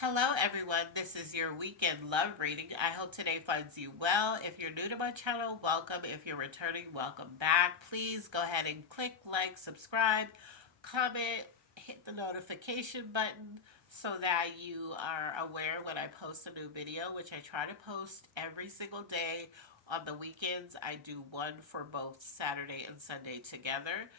Hello, everyone. This is your weekend love reading. I hope today finds you well. If you're new to my channel, welcome. If you're returning, welcome back. Please go ahead and click like, subscribe, comment, hit the notification button so that you are aware when I post a new video, which I try to post every single day. On the weekends, I do one for both Saturday and Sunday together.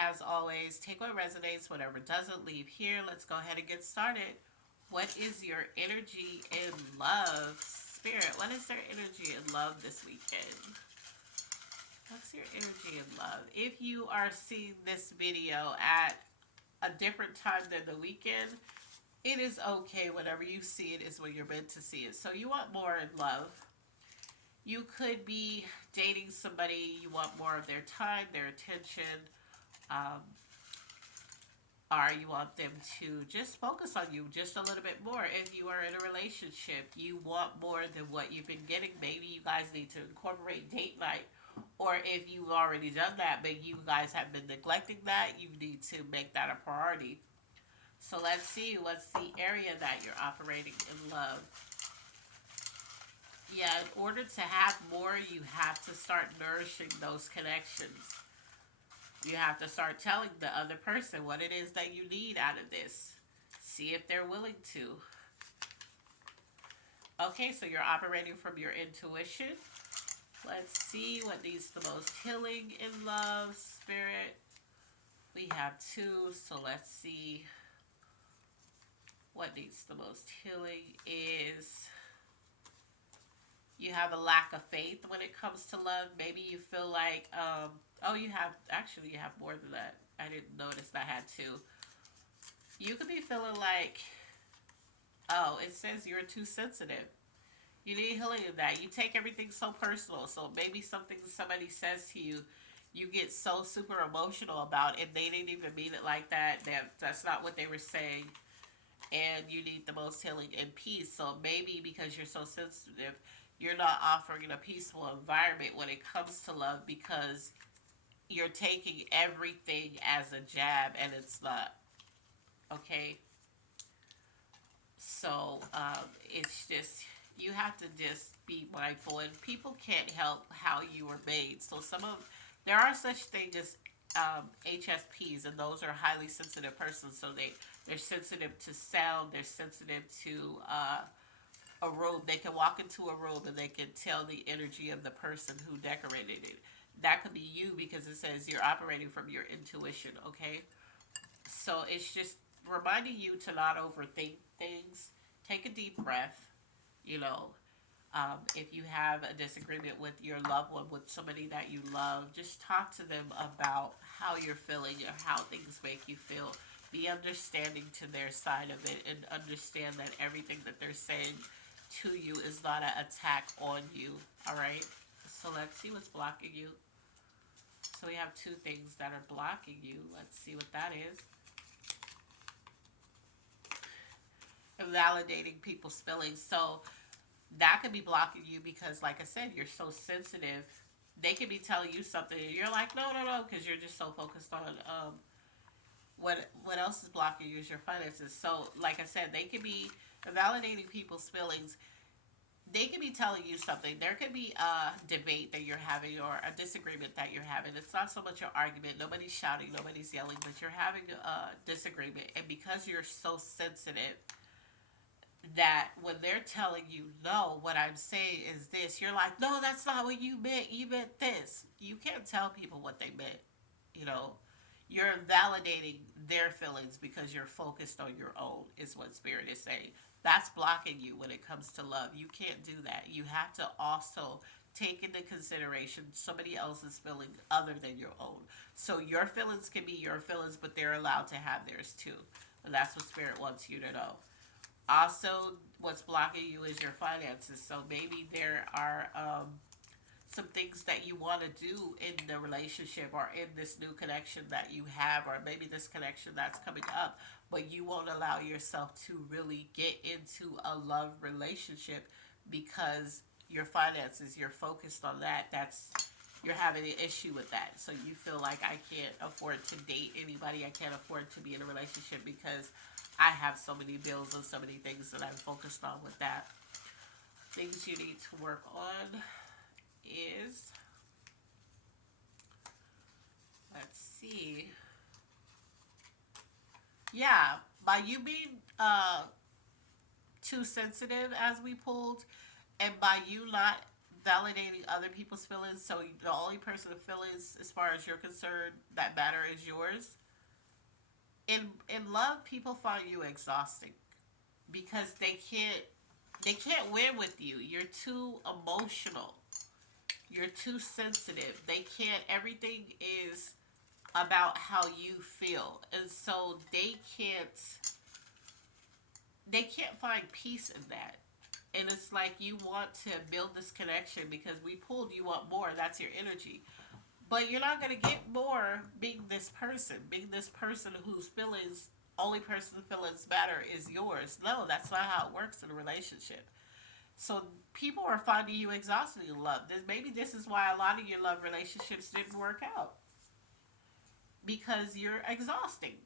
As always, take what resonates, whatever doesn't, leave here. Let's go ahead and get started. What is your energy in love? Spirit, what is their energy in love this weekend? What's your energy in love? If you are seeing this video at a different time than the weekend, it is okay. Whenever you see it is when you're meant to see it. So you want more in love. You could be dating somebody, you want more of their time, their attention, um, or you want them to just focus on you just a little bit more. If you are in a relationship, you want more than what you've been getting. Maybe you guys need to incorporate date night. Or if you've already done that, but you guys have been neglecting that, you need to make that a priority. So let's see what's the area that you're operating in love. Yeah, in order to have more, you have to start nourishing those connections. You have to start telling the other person what it is that you need out of this. See if they're willing to. Okay, so you're operating from your intuition. Let's see what needs the most healing in love, spirit. We have two, so let's see what needs the most healing is. You have a lack of faith when it comes to love. Maybe you feel like, oh, you have more than that. I didn't notice I had two. You could be feeling like, oh, it says you're too sensitive. You need healing in that. You take everything so personal. So maybe something somebody says to you, you get so super emotional about it. They didn't even mean it like that. That's not what they were saying. And you need the most healing and peace. So maybe because you're so sensitive, you're not offering a peaceful environment when it comes to love because you're taking everything as a jab and it's not. Okay? It's just, you have to just be mindful. And people can't help how you were made. There are such things as HSPs, and those are highly sensitive persons. So they're sensitive to sound, they're sensitive to a room. They can walk into a room and they can tell the energy of the person who decorated it. That could be you because it says you're operating from your intuition, okay? So it's just reminding you to not overthink things. Take a deep breath, you know. If you have a disagreement with your loved one, with somebody that you love, just talk to them about how you're feeling or how things make you feel. Be understanding to their side of it and understand that everything that they're saying to you is not an attack on you. All right? So let's see what's blocking you. So we have two things that are blocking you. Let's see what that is. Validating people's feelings. So that could be blocking you because, like I said, you're so sensitive. They could be telling you something and you're like, no, no, no, because you're just so focused on what else is blocking you is your finances. So, like I said, they could be validating people's feelings. They could be telling you something. There could be a debate that you're having or a disagreement that you're having. It's not so much an argument. Nobody's shouting, nobody's yelling, but you're having a disagreement. And because you're so sensitive, that when they're telling you, no, what I'm saying is this, you're like, no, that's not what you meant. You meant this. You can't tell people what they meant. You know, you're validating their feelings because you're focused on your own, is what Spirit is saying. That's blocking you when it comes to love. You can't do that. You have to also take into consideration somebody else's feelings other than your own. So your feelings can be your feelings, but they're allowed to have theirs too. And that's what Spirit wants you to know. Also, what's blocking you is your finances. So maybe there are some things that you want to do in the relationship or in this new connection that you have, or maybe this connection that's coming up, but you won't allow yourself to really get into a love relationship because your finances, you're focused on that. You're having an issue with that. So you feel like, I can't afford to date anybody. I can't afford to be in a relationship because I have so many bills and so many things that I'm focused on with that. Things you need to work on is, let's see, yeah, by you being too sensitive as we pulled, and by you not validating other people's feelings, so the only person with feelings as far as you're concerned that matter is yours. In love, people find you exhausting because they can't win with you. You're too emotional. You're too sensitive. They can't. Everything is about how you feel, and so they can't find peace in that. And it's like you want to build this connection because we pulled you up more. That's your energy. But you're not going to get more being this person whose feelings, only person feelings matter is yours. No, that's not how it works in a relationship. So people are finding you exhausting in love. Maybe this is why a lot of your love relationships didn't work out because you're exhausting.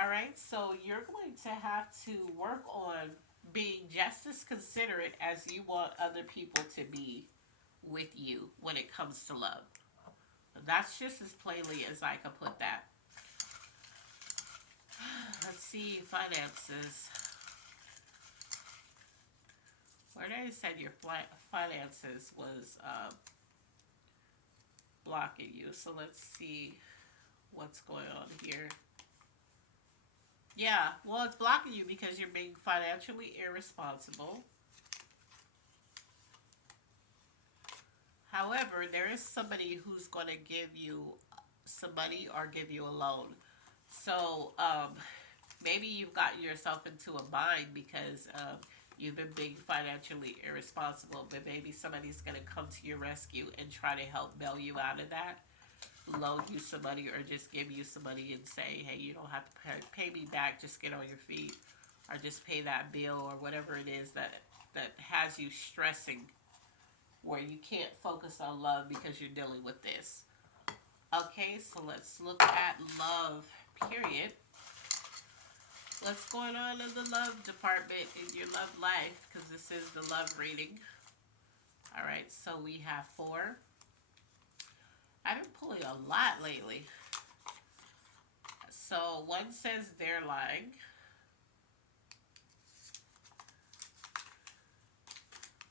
All right, so you're going to have to work on being just as considerate as you want other people to be with you when it comes to love. That's just as plainly as I could put that. Let's see, finances. Where they said your finances was blocking you. So let's see what's going on here. Yeah, well, it's blocking you because you're being financially irresponsible. However, there is somebody who's going to give you some money or give you a loan. So maybe you've gotten yourself into a bind because you've been being financially irresponsible, but maybe somebody's going to come to your rescue and try to help bail you out of that, loan you some money, or just give you some money and say, hey, you don't have to pay me back, just get on your feet, or just pay that bill, or whatever it is that has you stressing where you can't focus on love because you're dealing with this. Okay, so let's look at love, period. What's going on in the love department in your love life? Because this is the love reading. All right, so we have 4. I've been pulling a lot lately. So one says they're lying.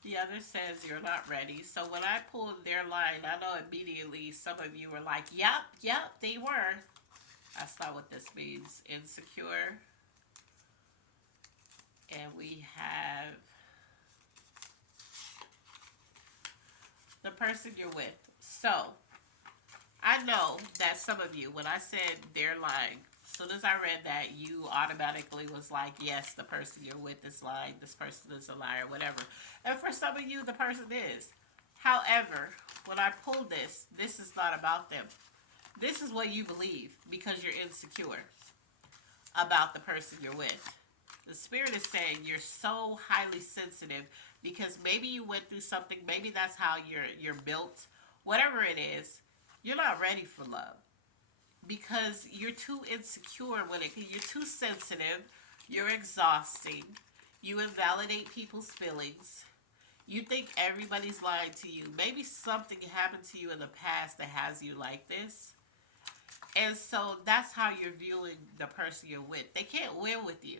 The other says you're not ready. So when I pulled their line, I know immediately some of you were like, yep, they were. That's not what this means. Insecure. And we have the person you're with. So I know that some of you, when I said they're lying, as soon as I read that, you automatically was like, yes, the person you're with is lying. This person is a liar, whatever. And for some of you, the person is. However, when I pulled this is not about them. This is what you believe because you're insecure about the person you're with. The spirit is saying you're so highly sensitive because maybe you went through something. Maybe that's how you're built. Whatever it is, you're not ready for love because you're too insecure you're too sensitive. You're exhausting. You invalidate people's feelings. You think everybody's lying to you. Maybe something happened to you in the past that has you like this. And so that's how you're viewing the person you're with. They can't win with you.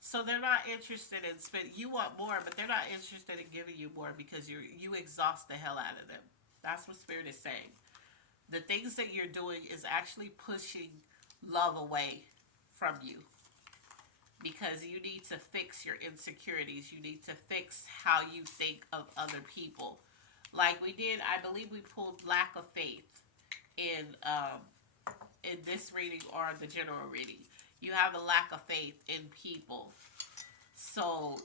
So they're not interested in spending. You want more, but they're not interested in giving you more because you exhaust the hell out of them. That's what Spirit is saying. The things that you're doing is actually pushing love away from you because you need to fix your insecurities. You need to fix how you think of other people. Like we did, I believe we pulled lack of faith in this reading or the general reading. You have a lack of faith in people. So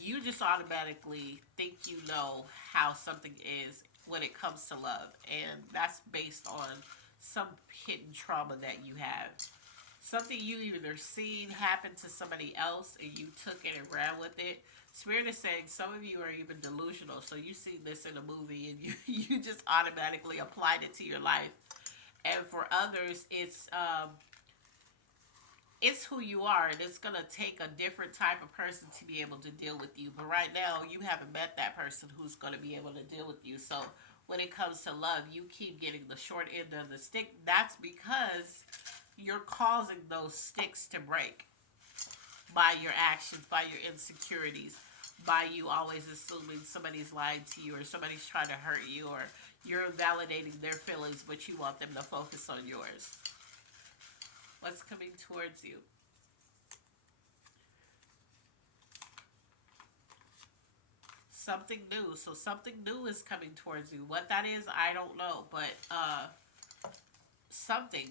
you just automatically think you know how something is when it comes to love. And that's based on some hidden trauma that you have. Something you either seen happen to somebody else and you took it and ran with it. Spirit is saying some of you are even delusional. So you see this in a movie and you just automatically applied it to your life. And for others, it's it's who you are, and it's gonna take a different type of person to be able to deal with you. But right now, you haven't met that person who's gonna be able to deal with you. So when it comes to love, you keep getting the short end of the stick. That's because you're causing those sticks to break by your actions, by your insecurities, by you always assuming somebody's lying to you or somebody's trying to hurt you or you're validating their feelings, but you want them to focus on yours. What's coming towards you? Something new. So something new is coming towards you. What that is, I don't know, but something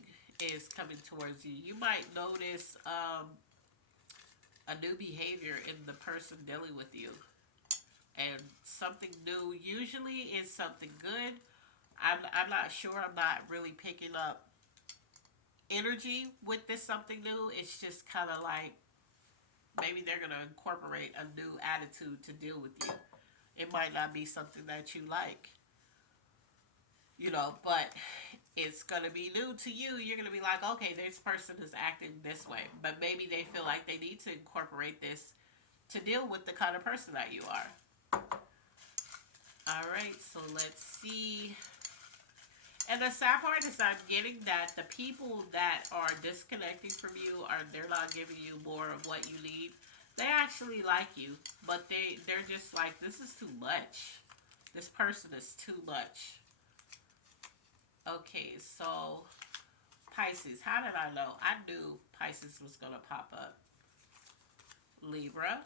is coming towards you. You might notice a new behavior in the person dealing with you, and something new usually is something good. I'm not sure. I'm not really picking up energy with this something new. It's just kind of like maybe they're gonna incorporate a new attitude to deal with you. It might not be something that you like, but it's gonna be new to you. You're gonna be like, okay, this person is acting this way, but maybe they feel like they need to incorporate this to deal with the kind of person that you are. All right, so let's see. And the sad part is I'm getting that the people that are disconnecting from you are they're not giving you more of what you need. They actually like you, but they're just like, this is too much. This person is too much. Okay, so Pisces. How did I know? I knew Pisces was gonna pop up. Libra,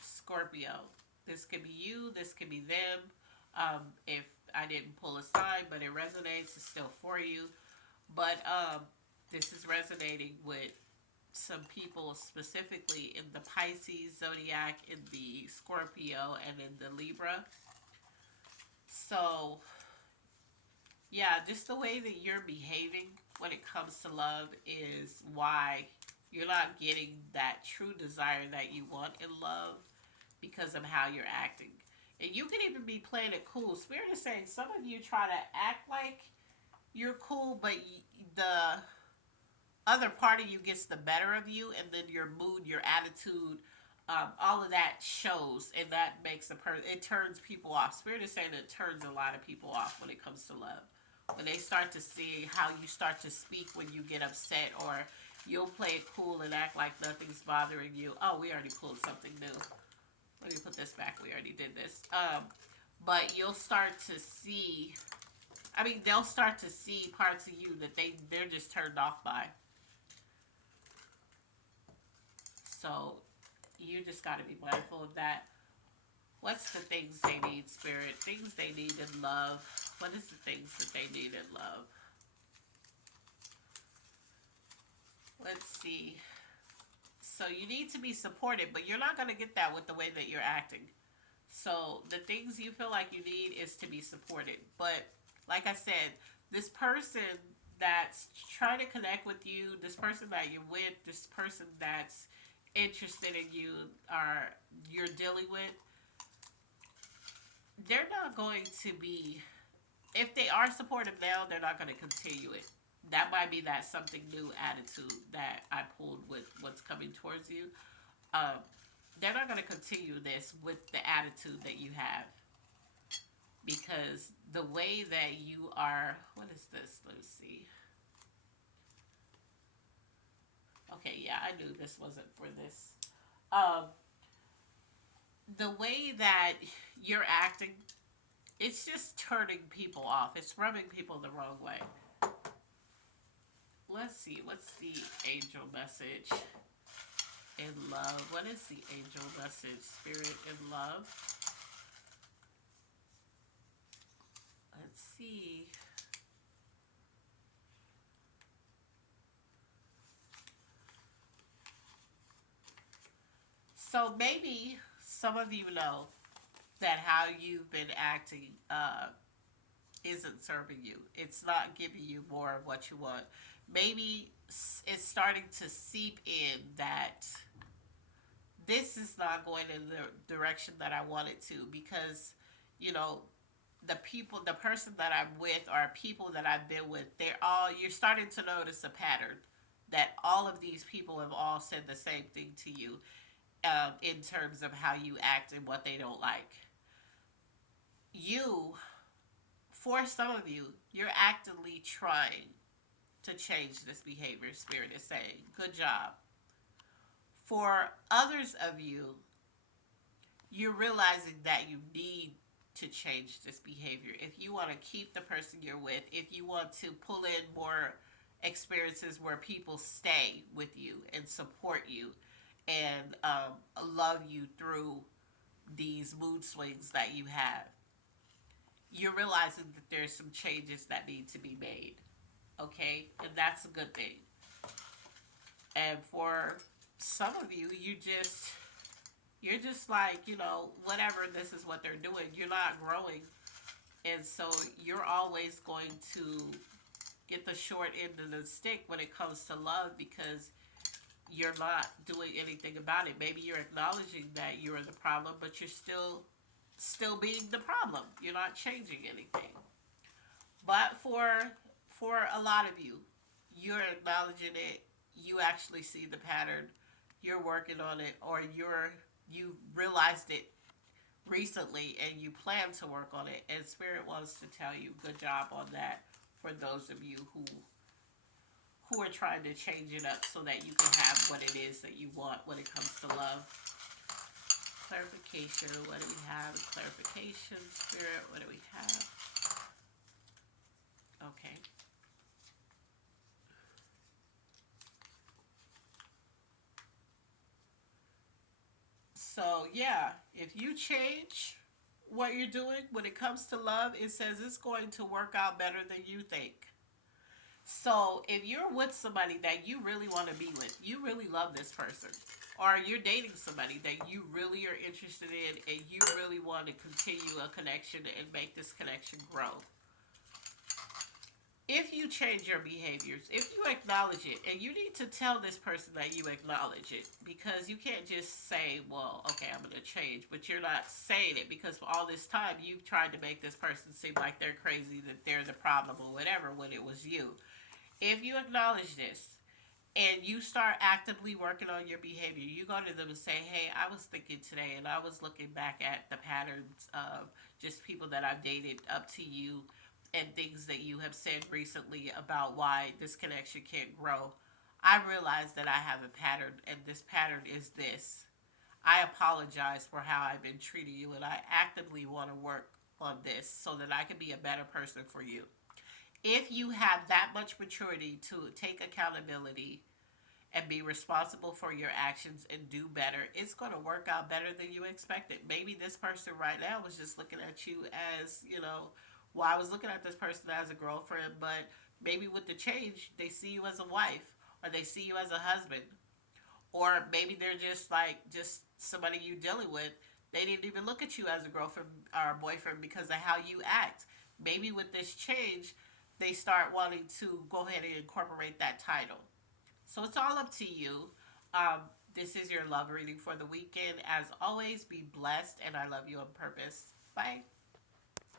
Scorpio. This could be you. This could be them. If I didn't pull a sign, but it resonates, it's still for you. But this is resonating with some people specifically in the Pisces zodiac, in the Scorpio, and in the Libra. So, yeah, just the way that you're behaving when it comes to love is why you're not getting that true desire that you want in love because of how you're acting. And you can even be playing it cool. Spirit is saying some of you try to act like you're cool, but the other part of you gets the better of you, and then your mood, your attitude, all of that shows, and that makes it turns people off. Spirit is saying it turns a lot of people off when it comes to love. When they start to see how you start to speak when you get upset, or you'll play it cool and act like nothing's bothering you. Oh, we already pulled something new. Let me put this back. We already did this. But you'll start to see. I mean, they'll start to see parts of you that they're just turned off by. So you just got to be mindful of that. What's the things they need, Spirit? Things they need in love. What is the things that they need in love? Let's see. So you need to be supported, but you're not going to get that with the way that you're acting. So the things you feel like you need is to be supported. But like I said, this person that's trying to connect with you, this person that you're with, this person that's interested in you, or you're dealing with, they're not going to be, if they are supportive now, they're not going to continue it. That might be that something new attitude that I pulled with what's coming towards you. Um, they're not going to continue this with the attitude that you have, because the way that you are, what is this? Let's see. Okay, yeah, I knew this wasn't for this. Um, the way that you're acting, it's just turning people off. It's rubbing people the wrong way. Let's see, what's the angel message in love? What is the angel message, Spirit, in love? Let's see. So maybe some of you know that how you've been acting isn't serving you. It's not giving you more of what you want. Maybe it's starting to seep in that this is not going in the direction that I want it to, because, you know, the person that I'm with, or people that I've been with, you're starting to notice a pattern that all of these people have all said the same thing to you, in terms of how you act and what they don't like. You, for some of you, you're actively trying to change this behavior. Spirit is saying, good job. For others of you, you're realizing that you need to change this behavior. If you want to keep the person you're with, if you want to pull in more experiences where people stay with you and support you and love you through these mood swings that you have, you're realizing that there's some changes that need to be made. Okay? And that's a good thing. And for some of you, you're just like, whatever, this is what they're doing. You're not growing. And so you're always going to get the short end of the stick when it comes to love, because you're not doing anything about it. Maybe you're acknowledging that you're the problem, but you're still being the problem. You're not changing anything. But for a lot of you, you're acknowledging it. You actually see the pattern. You're working on it, or you realized it recently and you plan to work on it. And Spirit wants to tell you, good job on that. For those of you who are trying to change it up so that you can have what it is that you want when it comes to love. Clarification. What do we have? Clarification. Spirit. What do we have? Okay. So, yeah, if you change what you're doing when it comes to love, it says it's going to work out better than you think. So, if you're with somebody that you really want to be with, you really love this person, or you're dating somebody that you really are interested in and you really want to continue a connection and make this connection grow, if you change your behaviors, if you acknowledge it, and you need to tell this person that you acknowledge it, because you can't just say, well, okay, I'm going to change, but you're not saying it, because for all this time you've tried to make this person seem like they're crazy, that they're the problem or whatever, when it was you. If you acknowledge this and you start actively working on your behavior, you go to them and say, hey, I was thinking today and I was looking back at the patterns of just people that I've dated up to you, and things that you have said recently about why this connection can't grow. I realize that I have a pattern, and this pattern is this. I apologize for how I've been treating you, and I actively want to work on this so that I can be a better person for you. If you have that much maturity to take accountability and be responsible for your actions and do better, it's going to work out better than you expected. Maybe this person right now was just looking at you as, well, I was looking at this person as a girlfriend, but maybe with the change, they see you as a wife, or they see you as a husband, or maybe they're just somebody you dealing with. They didn't even look at you as a girlfriend or a boyfriend because of how you act. Maybe with this change, they start wanting to go ahead and incorporate that title. So it's all up to you. This is your love reading for the weekend. As always, be blessed, and I love you on purpose. Bye.